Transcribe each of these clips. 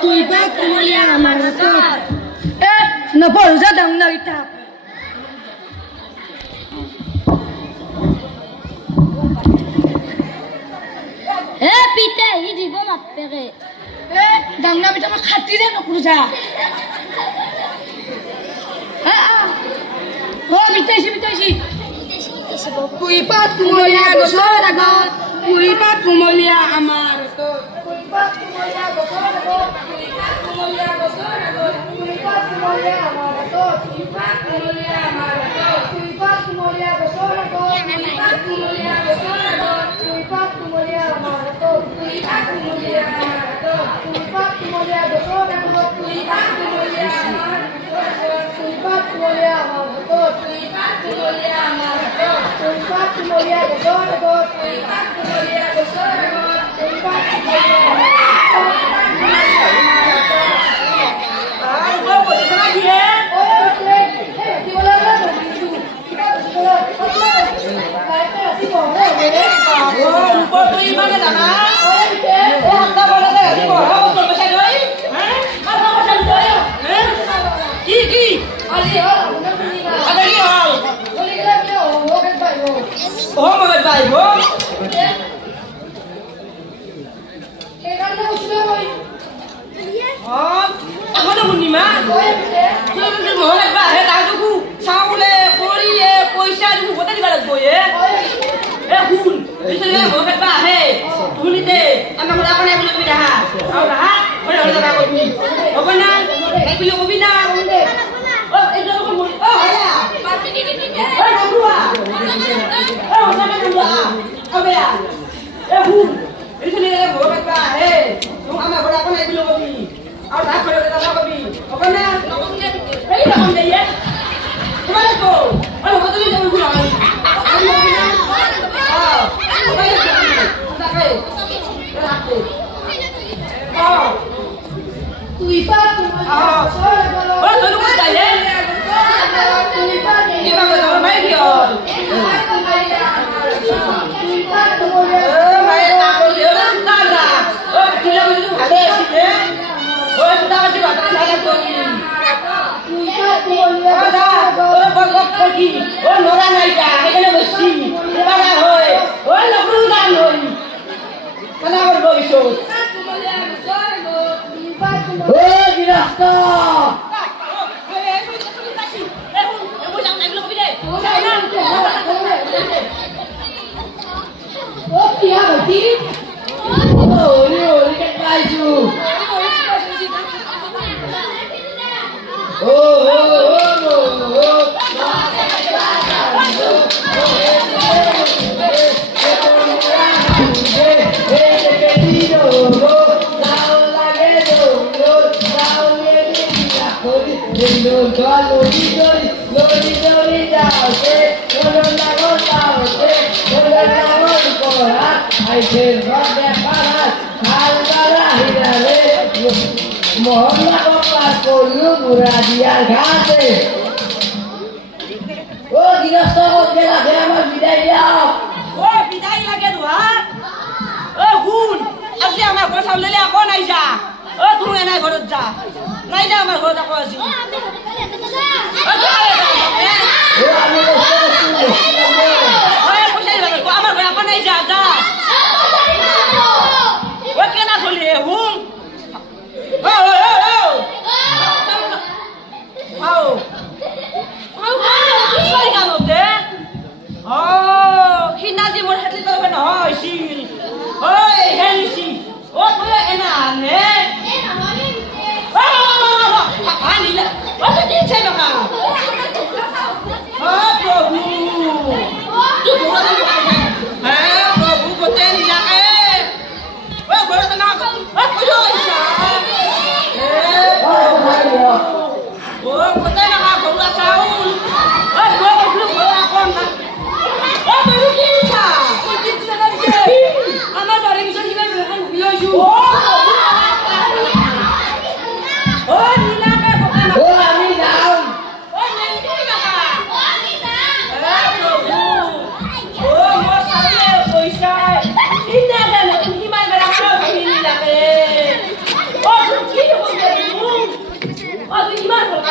তুই পাক কুমলিয়া আমার তো নপঢ়ো যা দাম না কিতাপ পিতা হি দিব মাপেকে দাম না পিতা আমার খাতিরে নকৰো যা বিতাইছি তুই পাক কুমলিয়া গছৰ আগত তুই পাক কুমলিয়া আমাৰ তো তুই পাক কুমলিয়া গছৰ আগত তুই পাক কুমলিয়া গছৰ আগত তুই পাক কুমলিয়া আমাৰ তো তুই পাক কুমলিয়া আমাৰ তো তুই পাক কুমলিয়া গছৰ আগত তুই পাক কুমলিয়া গছৰ আগত তুই পাক কুমলিয়া আমাৰ তো তুই পাক কুমলিয়া আমাৰ তো তুই পাক কুমলিয়া গছৰ আগত তুই পাক কুমলিয়া আমাৰ তুই পাক কুমলিয়া আমাৰ তো তুই পাক কুমলিয়া আমাৰ তো তুই পাক কুমলিয়া গছৰ আগত তুই পাক কুমলিয়া গছৰ আগত তুই পাক কুমলিয়া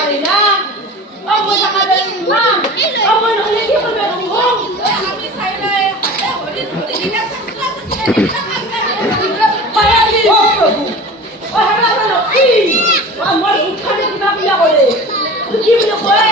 পারি না মই টাকা দেই না মই নহলে কি করবে রুম আমি চাইলে হলি দিনা সাকলা পায়ালি ও প্রভু ও হারা না কি আমার উঠানে কিনা বিয়া করে কি বলে কয়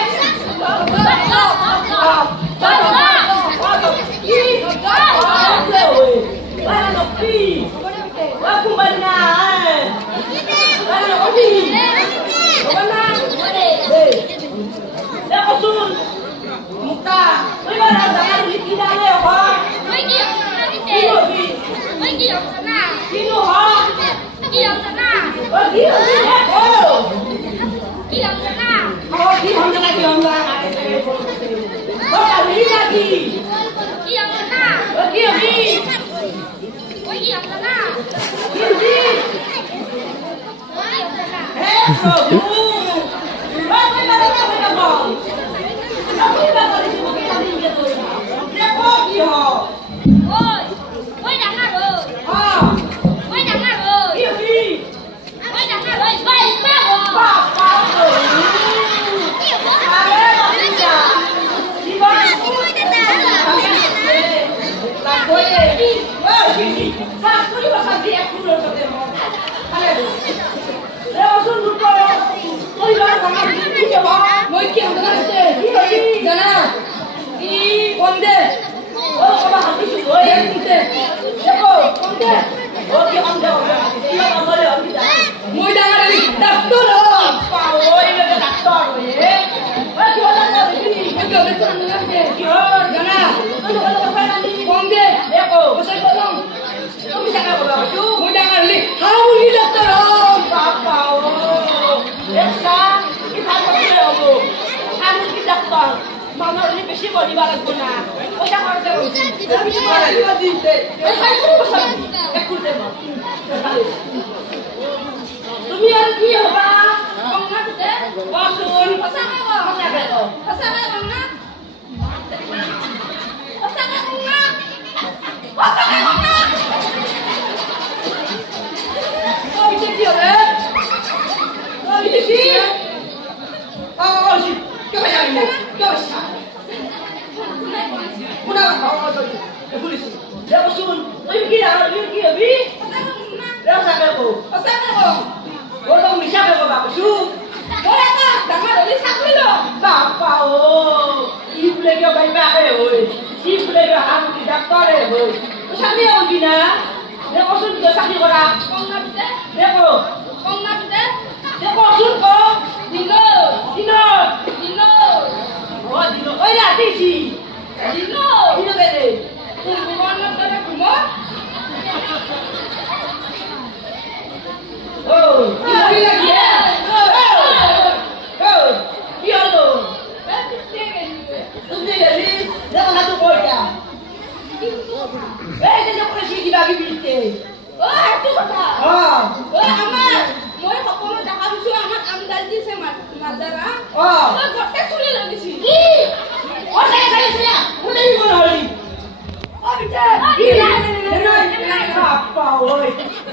মই কি হতে জানা কি কম দে ও বাবা হাসি ওই এতে দেখো কম দে ও কি কম দাও এই আমারে আমি দা মই ডাঙার ডাক্তার ওই রে ডাক্তার ওই কি হলো না দেখি মই কি হতে কি হল জানা তুই হলো কথা নালি কম দে দেখো বসাই কলম তুমি জানা বলো মই ডাঙার হাউলি ডাক্তার বাবা ও একসা কি ভালো করে হবো আমি কি ডাক্তার মামা রে বেশি বলিবা লাগবে না ওটা করতে আমি কি বলিবা দিতে ওই সাই করে বসা একুতে মা তুমি আর কি হবা কমনা দে বসুন পাসামা পাসামা কমনা পাসামা কমনা পাসামা কমনা ওই দেখি রে ওই দেখি জি কে জানি কে বসা পুনা পুলিশ বসুন তুমি কি আর কি হবি রাসা করবো পাসামা কো ও তো মিশা করবো বাবু ওরে না ডাঙার হলি সাকলিলো বাবা ও কি বলে গো ভাই বাবা ওই কি বলে গো আমি কি ডাক্তার ওই তো সামনে হবি না দেখো শুন তো চাকরি করা কমনা দে দেখো কমনা দে দেখো শুন তো দিনো দিনো দিনো ও দিনো ওই রাতিছি দিনো দিনো বেদে তুমি ঘুমানোর করে ঘুমো ও কি হবি লাগি ও কি হলো তুমি গেলি দেখো না তো কইটা এই যে করে শিখি বাকি বিলতে ও এত কথা হ্যাঁ ও আমার মই সকলো দেখা দিছো আমাক আমদাল দিছে মাদারা ও ও গটে চুলি লাগিছি কি ও সাইয়া সাইয়া সাইয়া কোনে কি বলা হলি ও বিটা বাপ্পা ওই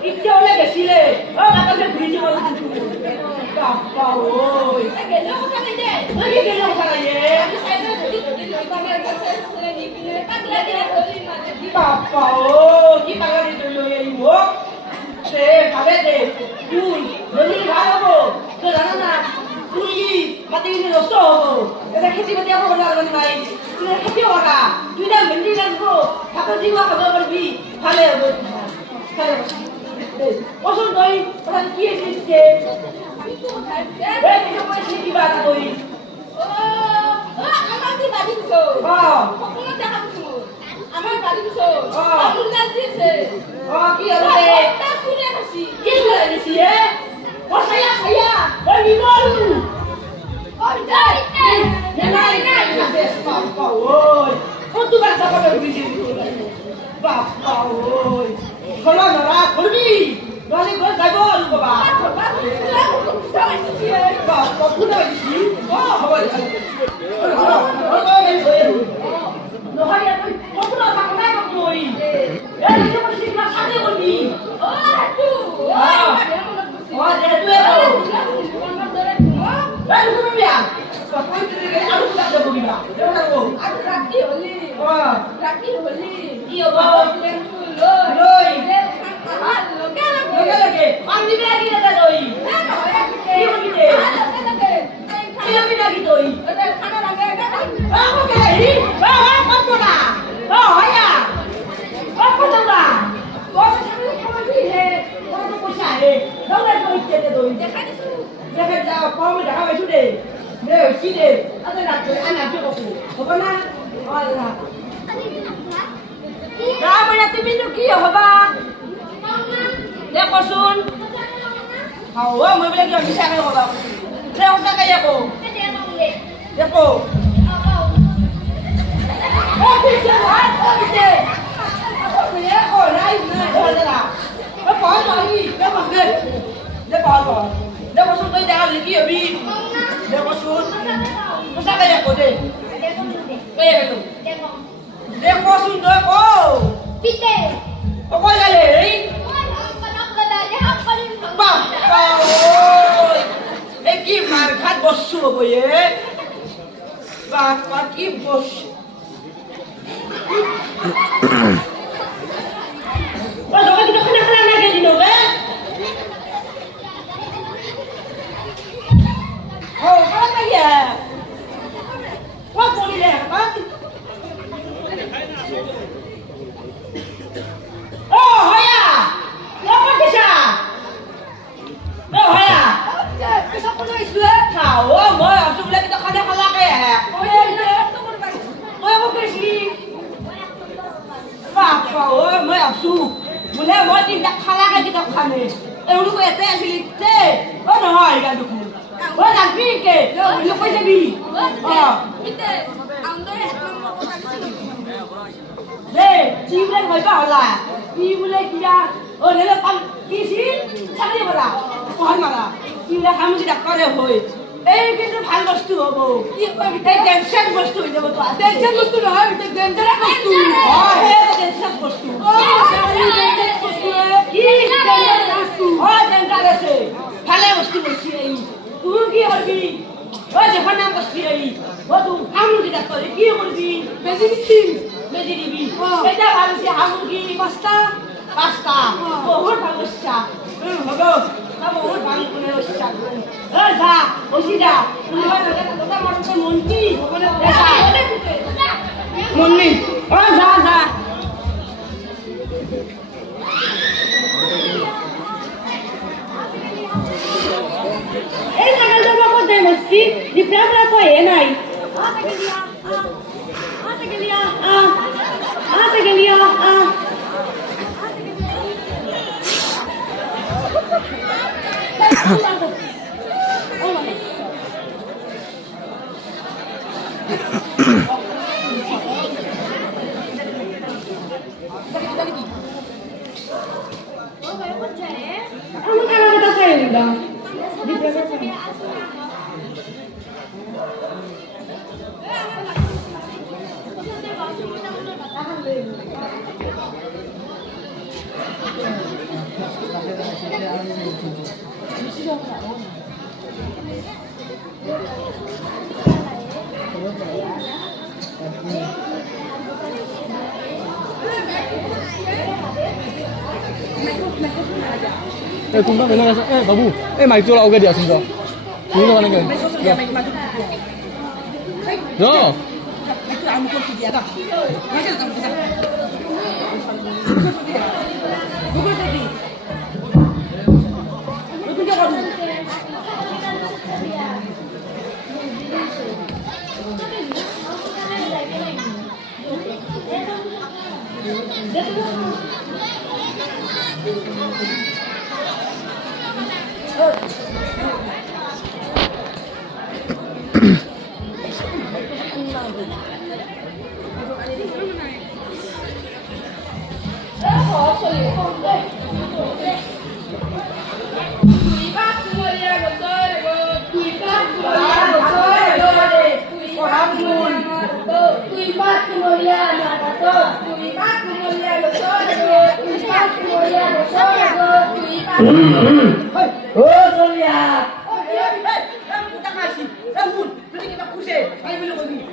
ইচ্ছে হলে গেছিলে ও কাকাকে ঘুরিছি বলা বাপ্পা ওই গেলে কথা নাই দে ওই কি গেলে কথা নাই আমি সাইডে ধরি ধরি লই পাবে গেছে চলে নি কিনে পাগলা দিয়া ধরি মাঝে দি বাপ্পা ও কি পাগলি তুই এই মুখ সে ভাবে দে তুই যদি ভালো হবো তো জানা না তুই মাটি কিনে নষ্ট হবো এটা খেতি বাতি আকৌ বনা লাগবে নাই তুই খেতি করা তুই না ভেন্ডি রাখবো ভাতৰ দিবা খাব পারবি ভালে হবো ভালে পছন্দ হই ওটা কি এসেছে আমি তো কথা দে এই কিছু পয়সা দিবা না কই ও ও আমার দি বাড়ি দিছো হ্যাঁ সকলো দেখা দিছো আমার বাড়ি দিছো ও। আমদাল দিছে ও কি হলো রে তা চুলি খাসি কি করে দিছি এ ও সায়া সায়া ও নিবলু ও বিটা নাই নাই বাপ্পা ওই ও তুই বাসা পাবে বিজি বাপ্পা ওই খোলা নরা খুলবি নলে ঘর যাইব আর বাবা বাপ্পা কোনা দিছি ও হবে নহলে তুই কতটা টাকা নাই বাবু ওই এই যে বলি সিনা সাথে করবি ও তু ও ও দে তুই Baru tu biar. Kau itu ni aku tak ada bagaimana. Jangan aku. Aku laki oli. Wah. Laki oli. Iya bawa. Yang tu loy. Loy. Dia kan lokal lagi. Okey lagi. Andi lagi ada doi. Nah, ya kita. Iya kita. Ada lagi. Iya kita lagi doi. Ada kana lagi ada. Aku ke lagi. Kau tu dah. Oh ya. Aku tu dah. Kau macam ni kau ni he. Kau tu pusat he. Kau dah doi kita doi. Dekat itu. Jangan jauh. Kau mesti kau itu deh. Deh, sini. Ada nak anak tu aku. Apa nak? Allah. Kamu yang timinuk kio apa? Dia kosun. Hawa, mau beli kio bisa kau apa? Dia usah kaya ko. Dia ko. Oh bisa, oh bisa. Aku beli ko, naik naik. Oh dah. Apa lagi? Dia mana? Dia apa? Dia kosun kau dah lagi ya bi. Dia kosun. Usah kaya ko deh. Kaya ko. Dia kosun dua ko. Pite. Apa lagi? Bapak, eki markat bosu apa ye? Bapak ki bos. Kalau kita kena lagi di novel. Oh, apa ya? Wah, boleh deh, apa? Oh, haya. Apa kisah? Oh, haya. Bisa punya istilah. Tahu, mau langsung bilang kita kada kalah kayak. Oh ya, itu berbahasa. Mau apa besi? Papa, oh, mau langsung. Mulai mau tindak kalah kayak kita kane. Lu kau itu asli te. Oh, no, kan tu. Oh, nak fikir. Lu kau jadi. Oh, Pite. Ando ya, nama orang itu. deh, cium lagi kau lah. Cium lagi dia. Oh, ni lah pan kisi. Cakap dia berapa? Kau mana? Cium lagi kamu tidak kau hoi. কিন্তু ভাল বস্তু হব tension বস্তু হৈ যাব tension বস্তু নহয় dangerous বস্তু ডেঞ্জাৰাছ বস্তু ডেঞ্জাৰাছ ভালে বস্তু বস্তু তুই কি করবি দেখুন নাম বস্তু তুই হামুরগি ডাক্তার কি করবি বেজি দিবি বেজি দিবি এটা ভাল হচ্ছে হামুরগি পাঁচটা পাঁচটা বহুত ভাল হচ্ছে হব বহুত ভাল কোনে হচ্ছে যা ওসিদা তুমি কথা মরছে মন্ত্রী মন্ত্রী যা যা এই ছাগলটা বাবা দেয় মস্তি দিপ্রাবরা কই এ নাই আসে গেলিয়া Kamu kan ada saya udah. kumpa benar babu mic tu lah oke dia sini ini mana kan no itu kamu kau sih ada macam kamu bisa bukan tadi itu dia kamu Oh, Sonia. Oh, kamu tak kasih. পুছে, আমি বুলি কবি।